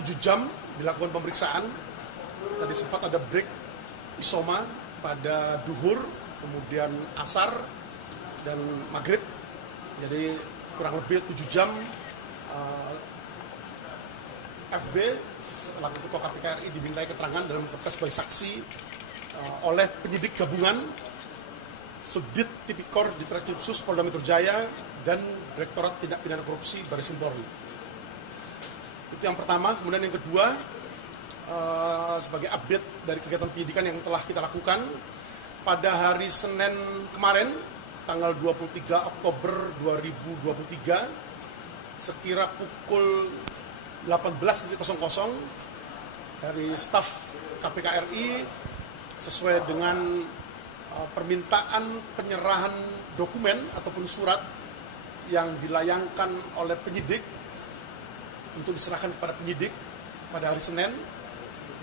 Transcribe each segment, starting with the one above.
7 jam dilakukan pemeriksaan. Tadi sempat ada break isoma pada duhur, kemudian asar dan maghrib. Jadi kurang lebih 7 jam FB selaku Ketua KPK RI dimintai keterangan dalam berkas sebagai saksi oleh penyidik gabungan Subdit Tipikor Ditreskrim Sus Polda Metro Jaya dan Direktorat Tindak Pidana Korupsi Baris Krim Polri. Itu yang pertama. Kemudian yang kedua, sebagai update dari kegiatan penyidikan yang telah kita lakukan pada hari Senin kemarin, tanggal 23 Oktober 2023, sekira pukul 18.00 dari staf KPK RI sesuai dengan permintaan penyerahan dokumen ataupun surat yang dilayangkan oleh penyidik untuk diserahkan kepada penyidik pada hari Senin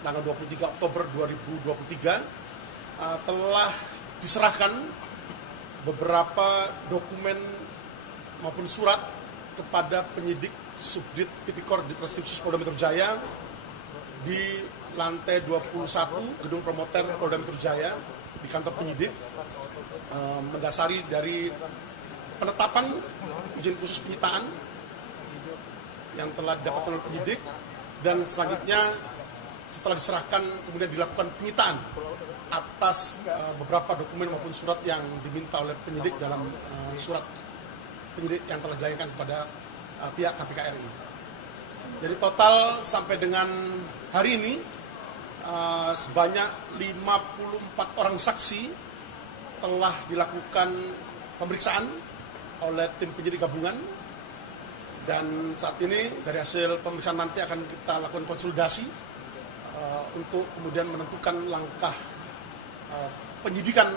tanggal 23 Oktober 2023 telah diserahkan beberapa dokumen maupun surat kepada penyidik Subdit Tipikor Ditreskrim Sus Polda Metro Jaya di lantai 21 Gedung Promoter Polda Metro Jaya di kantor penyidik, mendasari dari penetapan izin khusus penyitaan yang telah didapatkan oleh penyidik, dan selanjutnya setelah diserahkan kemudian dilakukan penyitaan atas beberapa dokumen maupun surat yang diminta oleh penyidik dalam surat penyidik yang telah dilayangkan kepada pihak KPK RI. Jadi total sampai dengan hari ini sebanyak 54 orang saksi telah dilakukan pemeriksaan oleh tim penyidik gabungan, dan saat ini dari hasil pemeriksaan nanti akan kita lakukan konsolidasi untuk kemudian menentukan langkah penyidikan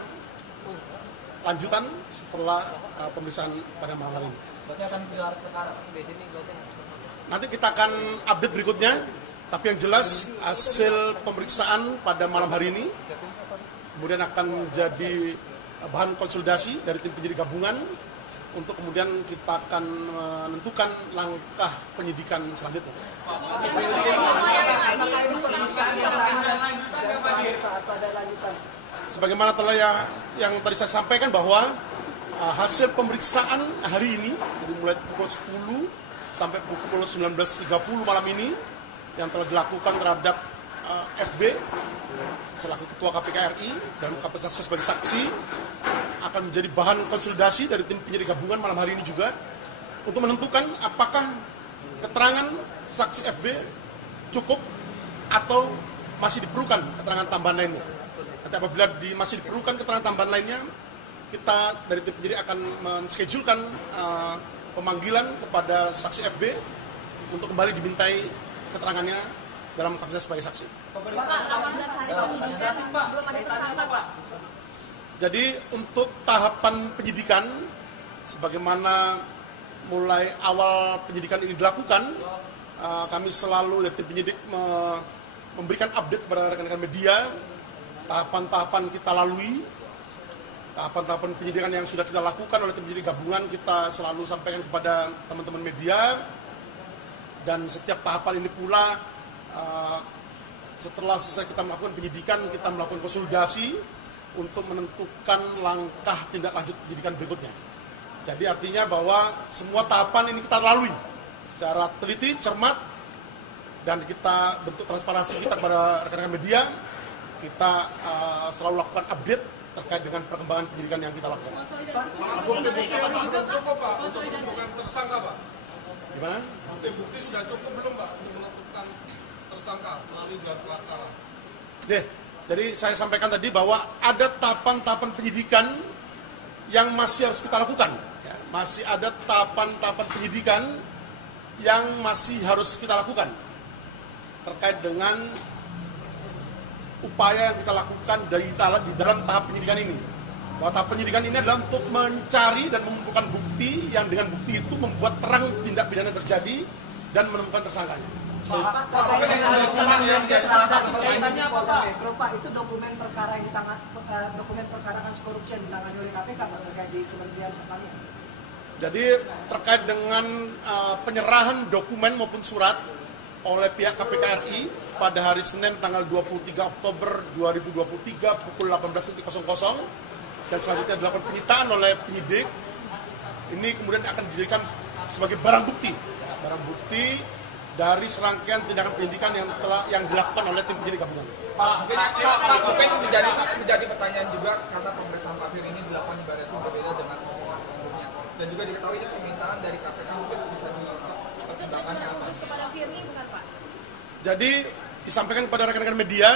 lanjutan setelah pemeriksaan pada malam hari ini. Berarti akan gelar perkara di sini berarti? Nanti kita akan update berikutnya, tapi yang jelas hasil pemeriksaan pada malam hari ini kemudian akan menjadi bahan konsolidasi dari tim penyidik gabungan untuk kemudian kita akan menentukan langkah penyidikan selanjutnya. Sebagaimana telah yang tadi saya sampaikan bahwa hasil pemeriksaan hari ini dari mulai pukul 10 sampai pukul 19.30 malam ini yang telah dilakukan terhadap FB selaku Ketua KPK RI dan kapasitasnya sebagai saksi akan menjadi bahan konsolidasi dari tim penyidik gabungan malam hari ini juga untuk menentukan apakah keterangan saksi FB cukup atau masih diperlukan keterangan tambahan lainnya. Nanti apabila masih diperlukan keterangan tambahan lainnya, kita dari tim penyidik akan menschedulkan pemanggilan kepada saksi FB untuk kembali dimintai keterangannya dalam kapasitas sebagai saksi. Jadi untuk tahapan penyidikan, sebagaimana mulai awal penyidikan ini dilakukan, kami selalu dari tim penyidik memberikan update kepada rekan-rekan media, tahapan-tahapan kita lalui, tahapan-tahapan penyidikan yang sudah kita lakukan oleh tim penyidik gabungan kita selalu sampaikan kepada teman-teman media, dan setiap tahapan ini pula setelah selesai kita melakukan penyidikan, kita melakukan konsolidasi untuk menentukan langkah tindak lanjut penyidikan berikutnya. Jadi artinya bahwa semua tahapan ini kita lalui secara teliti, cermat, dan kita bentuk transparansi kita kepada rekan-rekan media. Kita selalu lakukan update terkait dengan perkembangan penyidikan yang kita lakukan. Bukti sudah cukup Pak untuk menentukan tersangka Pak? Gimana? Bukti sudah cukup belum Pak untuk menentukan tersangka melalui gelar perkara? Jadi saya sampaikan tadi bahwa ada tahapan-tahapan penyidikan yang masih harus kita lakukan. Ya, masih ada tahapan-tahapan penyidikan yang masih harus kita lakukan terkait dengan upaya yang kita lakukan di dalam tahap penyidikan ini. Bahwa tahap penyidikan ini adalah untuk mencari dan mengumpulkan bukti yang dengan bukti itu membuat terang tindak pidana terjadi dan menemukan tersangkanya. Pak, itu dokumen perkara yang ditangani, dokumen perkara kasus korupsi yang ditangani oleh KPK terkait di Kementerian Pertanian. Jadi terkait dengan penyerahan dokumen maupun surat oleh pihak KPK RI pada hari Senin tanggal 23 Oktober 2023 pukul 18.00 dan selanjutnya dilakukan penyitaan oleh penyidik. Ini kemudian akan dijadikan sebagai barang bukti dari serangkaian tindakan penyidikan yang dilakukan oleh tim penyidik gabungan. Mungkin menjadi pertanyaan juga karena pemeriksaan Pak Fir ini dilakukan di Baris Krim berbeda dengan saksi-saksi sebelumnya, dan juga diketahui ini permintaan dari KPK mungkin bisa dipertimbangkan ke atas. Kepada Firly bukan Pak? Jadi disampaikan kepada rekan-rekan media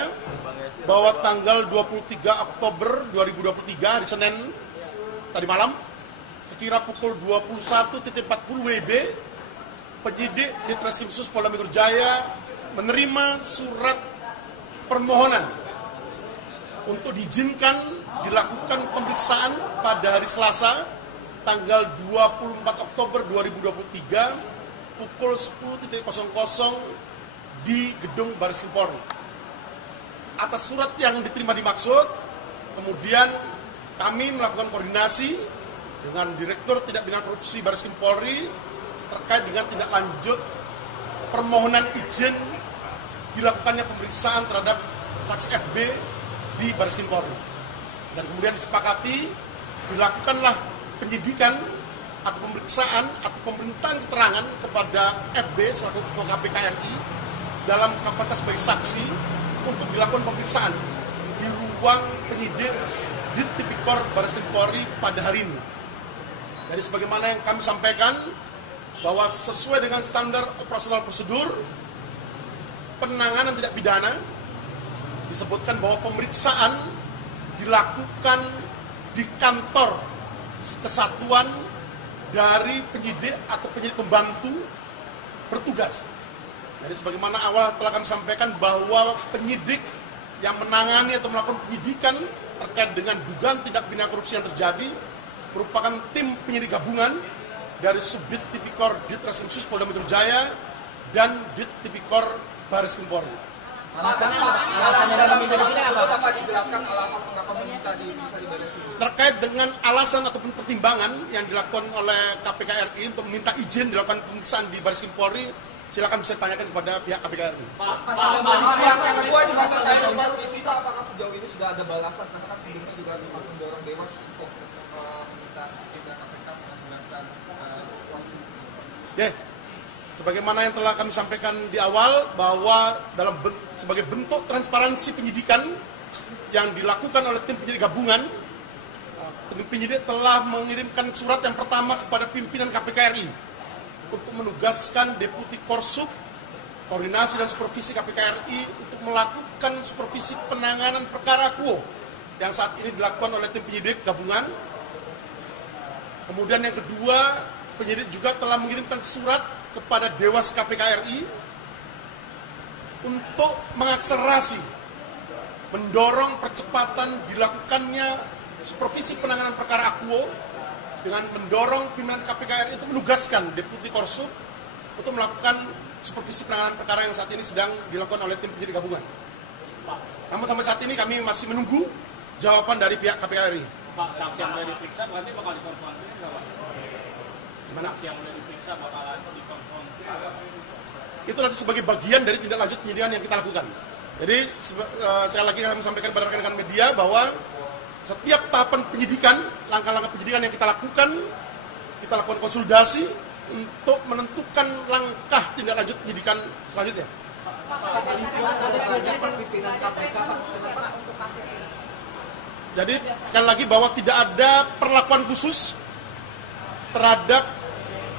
bahwa tanggal 23 Oktober 2023 hari Senin tadi malam sekira pukul 21.40 WIB, penyidik di Treskrimsus Polda Metro Jaya menerima surat permohonan untuk diizinkan dilakukan pemeriksaan pada hari Selasa tanggal 24 Oktober 2023 pukul 10.00 di gedung Baris Krim Polri. Atas surat yang diterima dimaksud, kemudian kami melakukan koordinasi dengan Direktur Tindak Pidana Korupsi Baris Krim Polri terkait dengan tindak lanjut permohonan izin dilakukannya pemeriksaan terhadap saksi FB di Baris Krim Polri. Dan kemudian disepakati dilakukanlah penyidikan atau pemeriksaan atau pemerintahan keterangan kepada FB selaku Ketua KPK RI dalam kapasitas sebagai saksi untuk dilakukan pemeriksaan di ruang penyidik di Tipikor Baris Krim Polri pada hari ini. Jadi sebagaimana yang kami sampaikan bahwa sesuai dengan standar operasional prosedur penanganan tindak pidana disebutkan bahwa pemeriksaan dilakukan di kantor kesatuan dari penyidik atau penyidik pembantu bertugas. Jadi sebagaimana awal telah kami sampaikan bahwa penyidik yang menangani atau melakukan penyidikan terkait dengan dugaan tindak pidana korupsi yang terjadi merupakan tim penyidik gabungan dari Subdit Tipikor Dit Treskrimsus Polda Metro Jaya dan Dit Tipikor Baris Krim Polri. Alasannya apa? Alasannya dalam bisa di sini apa? Bapak dijelaskan alasan mengapa bisa dibalas ini. Terkait dengan alasan ataupun pertimbangan yang dilakukan oleh KPK RI untuk meminta izin dilakukan pemeriksaan di Baris Krim Polri, silakan bisa ditanyakan kepada pihak KPK RI. Yang kedua juga terkait dengan visita, apakah sejauh ini sudah ada balasan? Karena kan sebelumnya juga sempat mendorong Dewas untuk meminta pimpinan KPK menjelaskan langsung. Ya, sebagaimana yang telah kami sampaikan di awal bahwa sebagai bentuk transparansi penyidikan yang dilakukan oleh tim penyidik gabungan, penyidik telah mengirimkan surat yang pertama kepada pimpinan KPK RI untuk menugaskan Deputi Korsub, Koordinasi dan Supervisi KPK RI untuk melakukan supervisi penanganan perkara Akuo yang saat ini dilakukan oleh tim penyidik gabungan. Kemudian yang kedua, penyidik juga telah mengirimkan surat kepada Dewas KPK RI untuk mengakselerasi, mendorong percepatan dilakukannya supervisi penanganan perkara Akuo dengan mendorong pimpinan KPK RI itu menugaskan Deputi Korsub untuk melakukan supervisi penanganan perkara yang saat ini sedang dilakukan oleh tim penyidik gabungan. Namun sampai saat ini kami masih menunggu jawaban dari pihak KPK RI. Pak, saksi yang sudah diperiksa berarti bakal dikonfrontir nggak Pak? Gimana? Saksi yang sudah diperiksa bakalan dikonfrontir. Itu nanti sebagai bagian dari tindak lanjut penyidikan yang kita lakukan. Jadi saya lagi kami sampaikan kepada rekan-rekan media bahwa setiap tahapan penyidikan, langkah-langkah penyidikan yang kita lakukan konsolidasi untuk menentukan langkah tindak lanjut penyidikan selanjutnya. Jadi sekali lagi bahwa tidak ada perlakuan khusus terhadap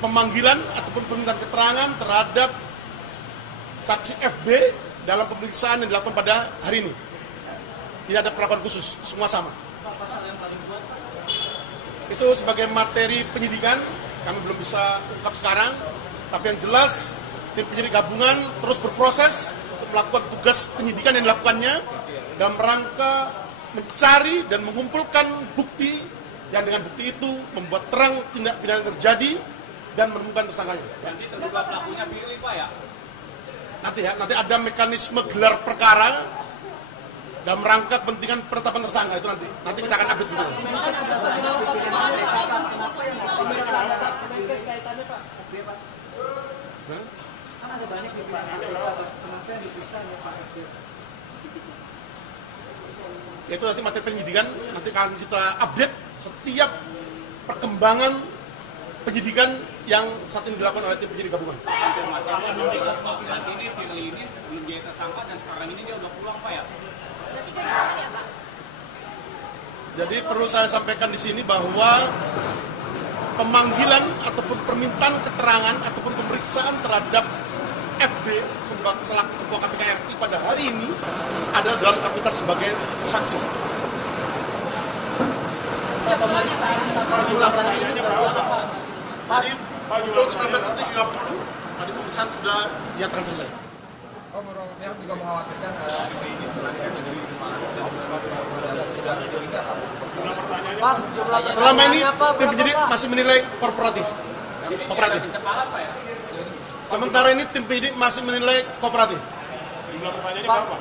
pemanggilan ataupun permintaan keterangan terhadap saksi FB dalam pemeriksaan yang dilakukan pada hari ini. Tidak ada perlakuan khusus, semua sama. Itu sebagai materi penyidikan, kami belum bisa ungkap sekarang. Tapi yang jelas, tim penyidik gabungan terus berproses untuk melakukan tugas penyidikan yang dilakukannya dalam rangka mencari dan mengumpulkan bukti yang dengan bukti itu membuat terang tindak pidana yang terjadi dan menemukan tersangkanya. Jadi terduga pelakunya Firly Pak ya? Nanti ada mekanisme gelar perkara dalam rangka kepentingan penetapan tersangka itu nanti kita akan update betul. Kan ada banyak di kementerian diperiksa ya Pak. Yaitu nanti materi penyidikan, nanti akan kita update setiap perkembangan penyidikan yang saat ini dilakukan oleh tim penyidik gabungan. Konfirmasi apa belum proses Pak? Berarti ini Firly ini belum jadi tersangka dan sekarang ini dia udah pulang Pak ya? Berarti kan ya Pak? Jadi perlu saya sampaikan di sini bahwa pemanggilan ataupun permintaan keterangan ataupun pemeriksaan terhadap FB selaku Ketua KPK RI pada hari ini adalah dalam kapasitas sebagai saksi. Tadi pukul 19.30 tadi pemeriksaan sudah dinyatakan selesai. Oh, yang juga mengkhawatirkan Selama ini tim penyidik masih menilai kooperatif. Kooperatif. Pencekalan Pak ya? Sementara ini tim penyidik masih menilai kooperatif. Jumlah pertanyaannya berapa?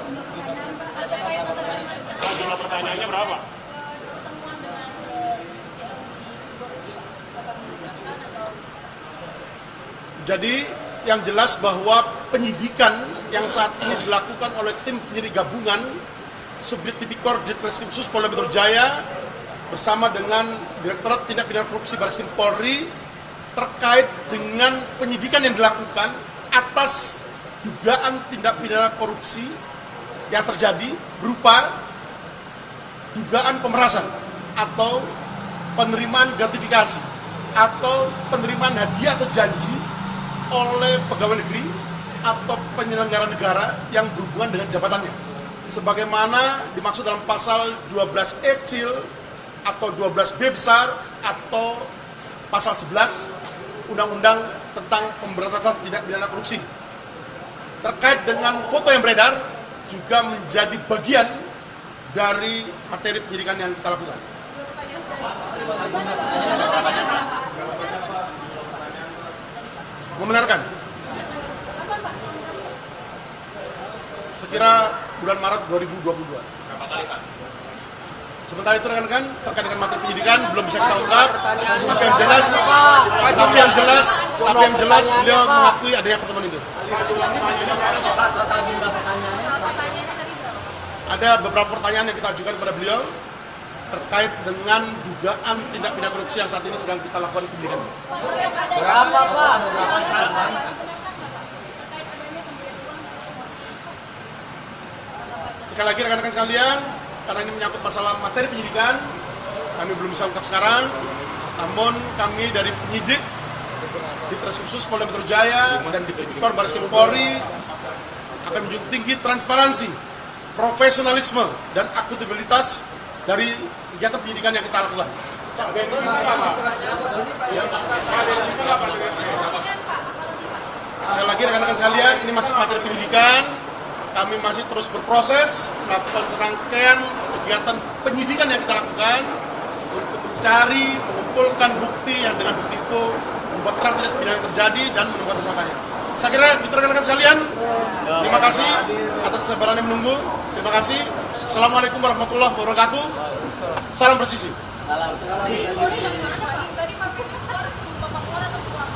Jumlah pertanyaannya berapa? Pertemuan dengan CL di Gorki bakal menggunakan atau Jadi yang jelas bahwa penyidikan yang saat ini dilakukan oleh tim penyidik gabungan Subdit Tipikor Ditreskrim Sus Polda Metro Jaya bersama dengan Direktorat Tindak Pidana Korupsi Bareskrim Polri terkait dengan penyidikan yang dilakukan atas dugaan tindak pidana korupsi yang terjadi berupa dugaan pemerasan atau penerimaan gratifikasi atau penerimaan hadiah atau janji oleh pegawai negeri atau penyelenggara negara yang berhubungan dengan jabatannya. Sebagaimana dimaksud dalam pasal 12E kecil atau 12B besar atau pasal 11 Undang-Undang tentang pemberantasan tindak pidana korupsi. Terkait dengan foto yang beredar juga menjadi bagian dari materi penyidikan yang kita lakukan. Membenarkan. Sekira bulan Maret 2022. Berapa kali Pak? Sementara itu rekan-rekan terkait dengan materi penyidikan belum bisa kita ungkap, tapi yang jelas beliau mengakui adanya pertemuan itu. Ada beberapa pertanyaan yang kita ajukan kepada beliau terkait dengan dugaan tindak pidana korupsi yang saat ini sedang kita lakukan penyidikan. berapa Pak? Terkait adanya pemberian uang dan pertemuan itu. Sekali lagi rekan-rekan sekalian, karena ini menyangkut masalah materi penyidikan, kami belum bisa ungkap sekarang, namun kami dari penyidik di Ditreskrim Sus Polda Metro Jaya dan di Tipikor Bareskrim Polri akan menjunjung tinggi transparansi, profesionalisme, dan akuntabilitas dari kegiatan penyidikan yang kita lakukan. Sekali lagi rekan-rekan sekalian, ini masih materi penyidikan. Kami masih terus berproses melakukan serangkaian kegiatan penyidikan yang kita lakukan untuk mencari, mengumpulkan bukti yang dengan bukti itu membuat terang tindak pidana yang terjadi dan menemukan tersangkanya. Saya kira itu rekan-rekan sekalian. Terima kasih atas kesabarannya menunggu. Terima kasih. Assalamualaikum warahmatullahi wabarakatuh. Salam presisi. Sorry, yang mana Pak? Tadi Pak Firly keluar sebelum Bapak keluar atau setelah?